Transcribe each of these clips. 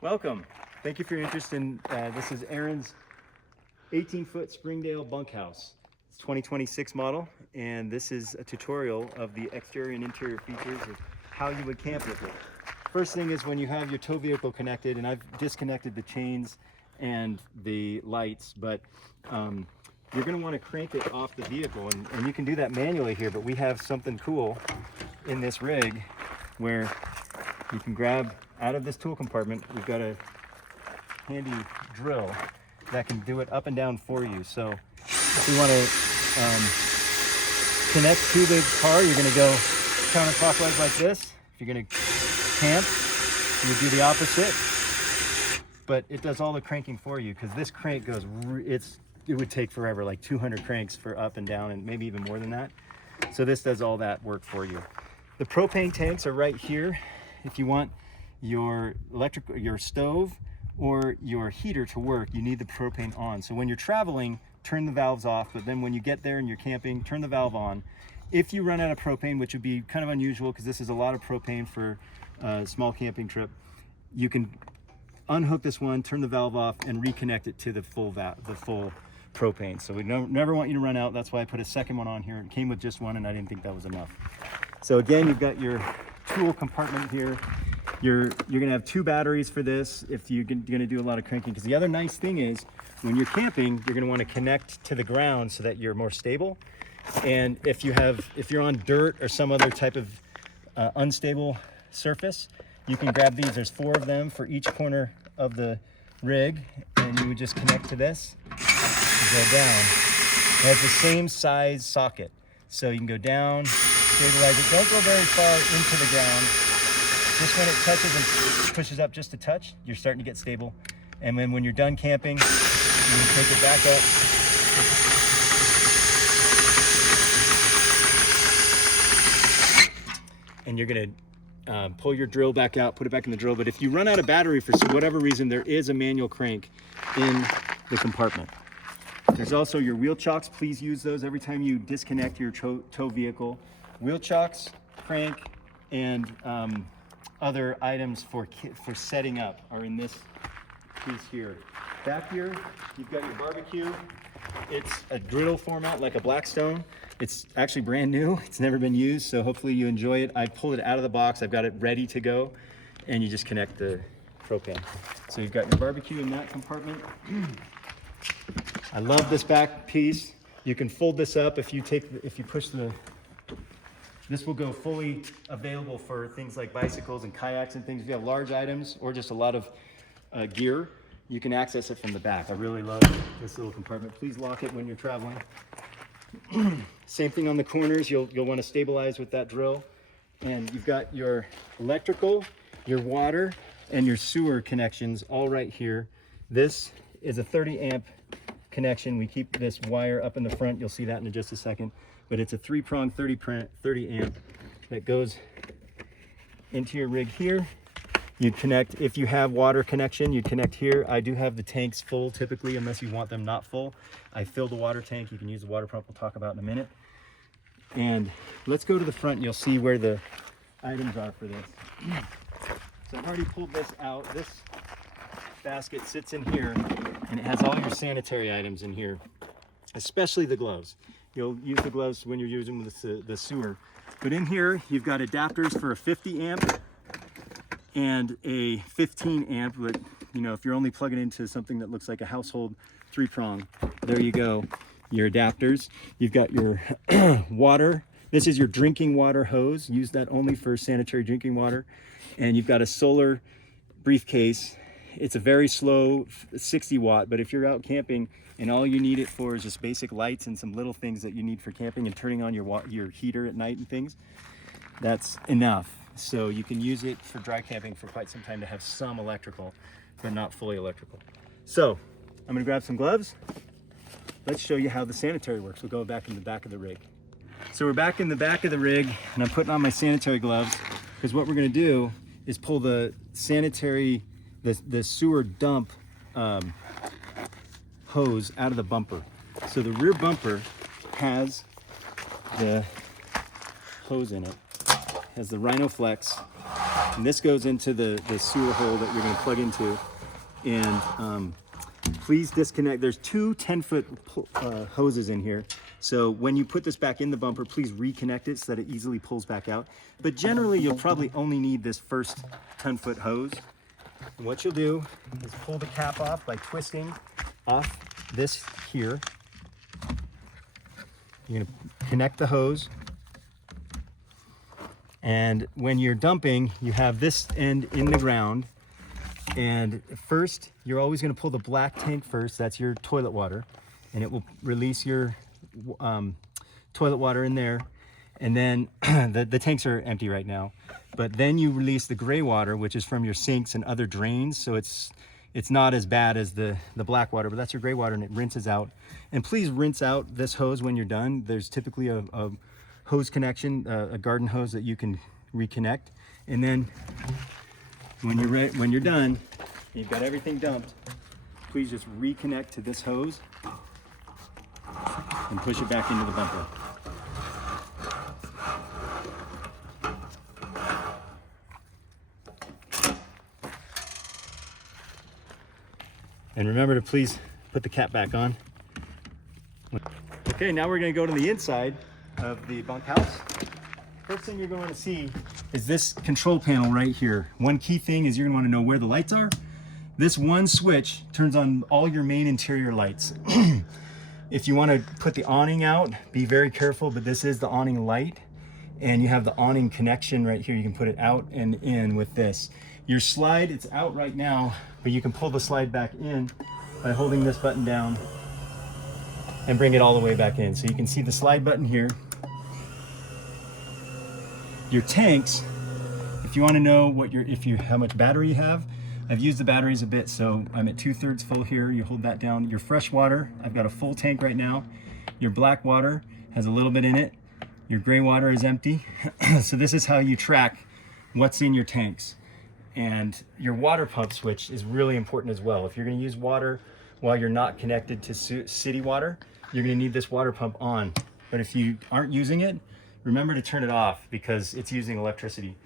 Welcome. Thank you for your interest in, this is Aaron's 18-foot Springdale bunkhouse. It's 2026 model, and this is a tutorial of the exterior and interior features of how you would camp with it. First thing is when you have your tow vehicle connected, and I've disconnected the chains and the lights, but you're going to want to crank it off the vehicle, and you can do that manually here, but we have something cool in this rig where you can grab out of this tool compartment. We've got a handy drill that can do it up and down for you. So if you want to connect to the car, you're going to go counterclockwise like this. If you're going to camp, you would do the opposite. But it does all the cranking for you, because this crank goes, it would take forever, like 200 cranks for up and down, and maybe even more than that. So this does all that work for you. The propane tanks are right here. If you want your your stove or your heater to work, you need the propane on. So when you're traveling, turn the valves off, but then when you get there and you're camping, turn the valve on. If you run out of propane, which would be kind of unusual because this is a lot of propane for a small camping trip, you can unhook this one, turn the valve off, and reconnect it to the full propane. So we never want you to run out. That's why I put a second one on here. It came with just one, and I didn't think that was enough. So again, you've got your tool compartment here. You're gonna have 2 batteries for this if you're gonna do a lot of cranking, because the other nice thing is when you're camping, you're gonna want to connect to the ground so that you're more stable. And if you're on dirt or some other type of unstable surface, you can grab these. There's 4 of them for each corner of the rig, and you would just connect to this and go down. It has the same size socket, so you can go down, stabilize it. Don't go very far into the ground. Just when it touches and pushes up just a touch, you're starting to get stable. And then when you're done camping, you can take it back up. And you're gonna pull your drill back out, put it back in the drill. But if you run out of battery for whatever reason, there is a manual crank in the compartment. There's also your wheel chocks. Please use those every time you disconnect your tow vehicle. Wheel chocks, crank, and other items for setting up are in this piece here. Back here, you've got your barbecue. It's a griddle format like a Blackstone. It's actually brand new. It's never been used, so hopefully you enjoy it. I pulled it out of the box. I've got it ready to go, and you just connect the propane. So you've got your barbecue in that compartment. I love this back piece. You can fold this up if you push the. This will go fully available for things like bicycles and kayaks and things. If you have large items or just a lot of gear, you can access it from the back. I really love this little compartment. Please lock it when you're traveling. Same thing on the corners. You'll want to stabilize with that drill. And you've got your electrical, your water, and your sewer connections all right here. This is a 30 amp connection. We keep this wire up in the front. You'll see that in just a second. But it's a 3-prong 30 amp that goes into your rig here. You connect, if you have water connection, you connect here. I do have the tanks full typically, unless you want them not full. I fill the water tank. You can use the water pump, we'll talk about in a minute. And let's go to the front and you'll see where the items are for this. So I've already pulled this out. This basket sits in here, and it has all your sanitary items in here, especially the gloves. You'll use the gloves when you're using the sewer. But in here, you've got adapters for a 50 amp and a 15 amp. But you know, if you're only plugging into something that looks like a household 3-prong, there you go, your adapters. You've got your water. This is your drinking water hose. Use that only for sanitary drinking water. And you've got a solar briefcase. It's a very slow 60 watt, but if you're out camping and all you need it for is just basic lights and some little things that you need for camping and turning on your heater at night and things, that's enough. So you can use it for dry camping for quite some time to have some electrical, but not fully electrical. So I'm gonna grab some gloves. Let's show you how the sanitary works. We'll go back in the back of the rig. So we're back in the back of the rig, and I'm putting on my sanitary gloves, because what we're gonna do is pull the sanitary, the sewer dump hose out of the bumper. So the rear bumper has the hose in it, has the Rhino Flex And this goes into the sewer hole that you're going to plug into. And please disconnect. There's two 10-foot hoses in here. So when you put this back in the bumper, please reconnect it so that it easily pulls back out. But generally, you'll probably only need this first 10-foot hose. And what you'll do is pull the cap off by twisting off this here. You're going to connect the hose. And when you're dumping, you have this end in the ground. And first, you're always going to pull the black tank first. That's your toilet water. And it will release your toilet water in there. And then the tanks are empty right now. But then you release the gray water, which is from your sinks and other drains. So it's not as bad as the black water, but that's your gray water, and it rinses out. And please rinse out this hose when you're done. There's typically a hose connection, a garden hose that you can reconnect. And then when you're done, you've got everything dumped, please just reconnect to this hose and push it back into the bumper. And remember to please put the cap back on. Okay, now we're going to go to the inside of the bunkhouse. First thing you're going to see is this control panel right here. One key thing is you're going to want to know where the lights are. This one switch turns on all your main interior lights. If you want to put the awning out, be very careful, but this is the awning light. And you have the awning connection right here. You can put it out and in with this. Your slide, it's out right now, but you can pull the slide back in by holding this button down and bring it all the way back in. So you can see the slide button here. Your tanks, if you want to know how much battery you have, I've used the batteries a bit, so I'm at 2/3 full here. You hold that down. Your fresh water, I've got a full tank right now. Your black water has a little bit in it. Your gray water is empty. So this is how you track what's in your tanks. And your water pump switch is really important as well. If you're going to use water while you're not connected to city water, you're going to need this water pump on. But if you aren't using it, remember to turn it off because it's using electricity.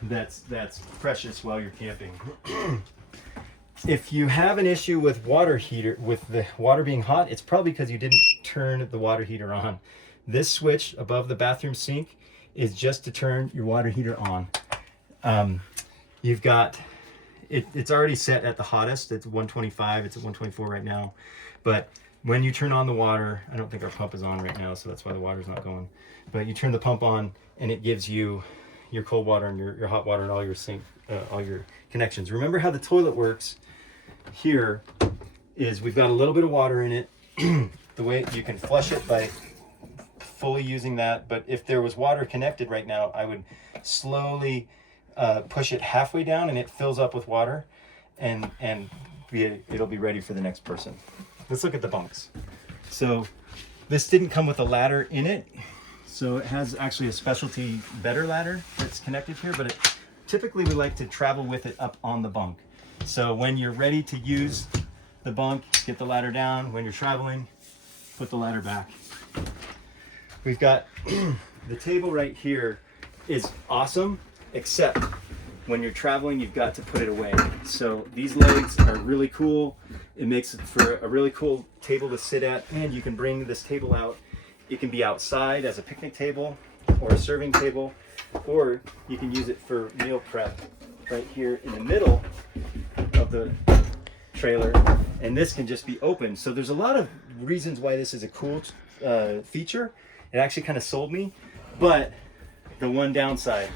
That's precious while you're camping. If you have an issue with the water being hot, it's probably because you didn't turn the water heater on. This switch above the bathroom sink is just to turn your water heater on. You've got, it's already set at the hottest. It's 125, it's at 124 right now. But when you turn on the water, I don't think our pump is on right now, so that's why the water's not going. But you turn the pump on and it gives you your cold water and your hot water and all your connections. Remember how the toilet works here is we've got a little bit of water in it. The way you can flush it by fully using that, but if there was water connected right now, I would slowly push it halfway down and it fills up with water, and it'll be ready for the next person. Let's look at the bunks. So this didn't come with a ladder in it, so it has actually a specialty better ladder that's connected here, but typically we like to travel with it up on the bunk. So when you're ready to use the bunk, get the ladder down. When you're traveling, put the ladder back. We've got the table right here is awesome, except when you're traveling, you've got to put it away. So these legs are really cool. It makes it for a really cool table to sit at, and you can bring this table out. It can be outside as a picnic table or a serving table, or you can use it for meal prep right here in the middle of the trailer, and this can just be open. So there's a lot of reasons why this is a cool feature. It actually kind of sold me, but the one downside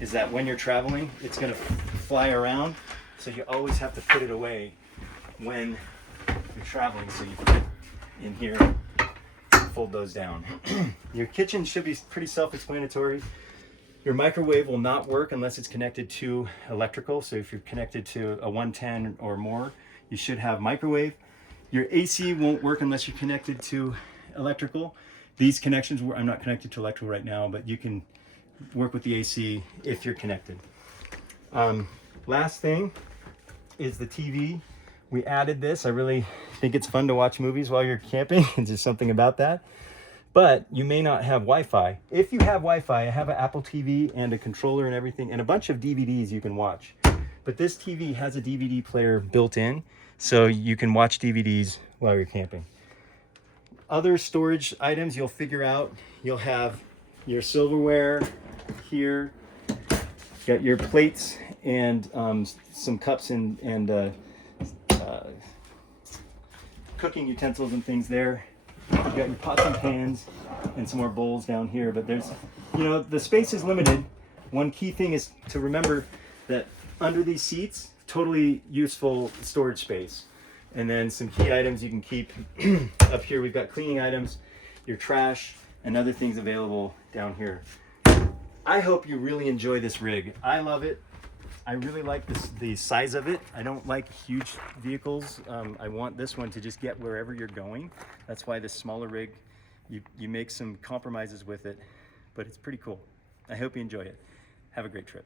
is that when you're traveling, it's going to fly around, so you always have to put it away when you're traveling. So you put it in here, fold those down. Your kitchen should be pretty self-explanatory. Your microwave will not work unless it's connected to electrical. So if you're connected to a 110 or more, you should have microwave. Your AC won't work unless you're connected to electrical. These connections, I'm not connected to electrical right now, but you can work with the AC if you're connected. Last thing is the TV. We added this. I really think it's fun to watch movies while you're camping. It's just something about that. but you may not have Wi-Fi. If you have Wi-Fi, I have an Apple TV and a controller and everything, and a bunch of DVDs you can watch. But this TV has a DVD player built in, so you can watch DVDs while you're camping. Other storage items you'll figure out, you'll have your silverware here, got your plates and some cups and cooking utensils and things there. You've got your pots and pans and some more bowls down here, but there's, you know, the space is limited. One key thing is to remember that under these seats, totally useful storage space. And then some key items you can keep up here. We've got cleaning items, your trash, and other things available down here. I hope you really enjoy this rig. I love it. I really like the size of it. I don't like huge vehicles. I want this one to just get wherever you're going. That's why this smaller rig, you make some compromises with it, but it's pretty cool. I hope you enjoy it. Have a great trip.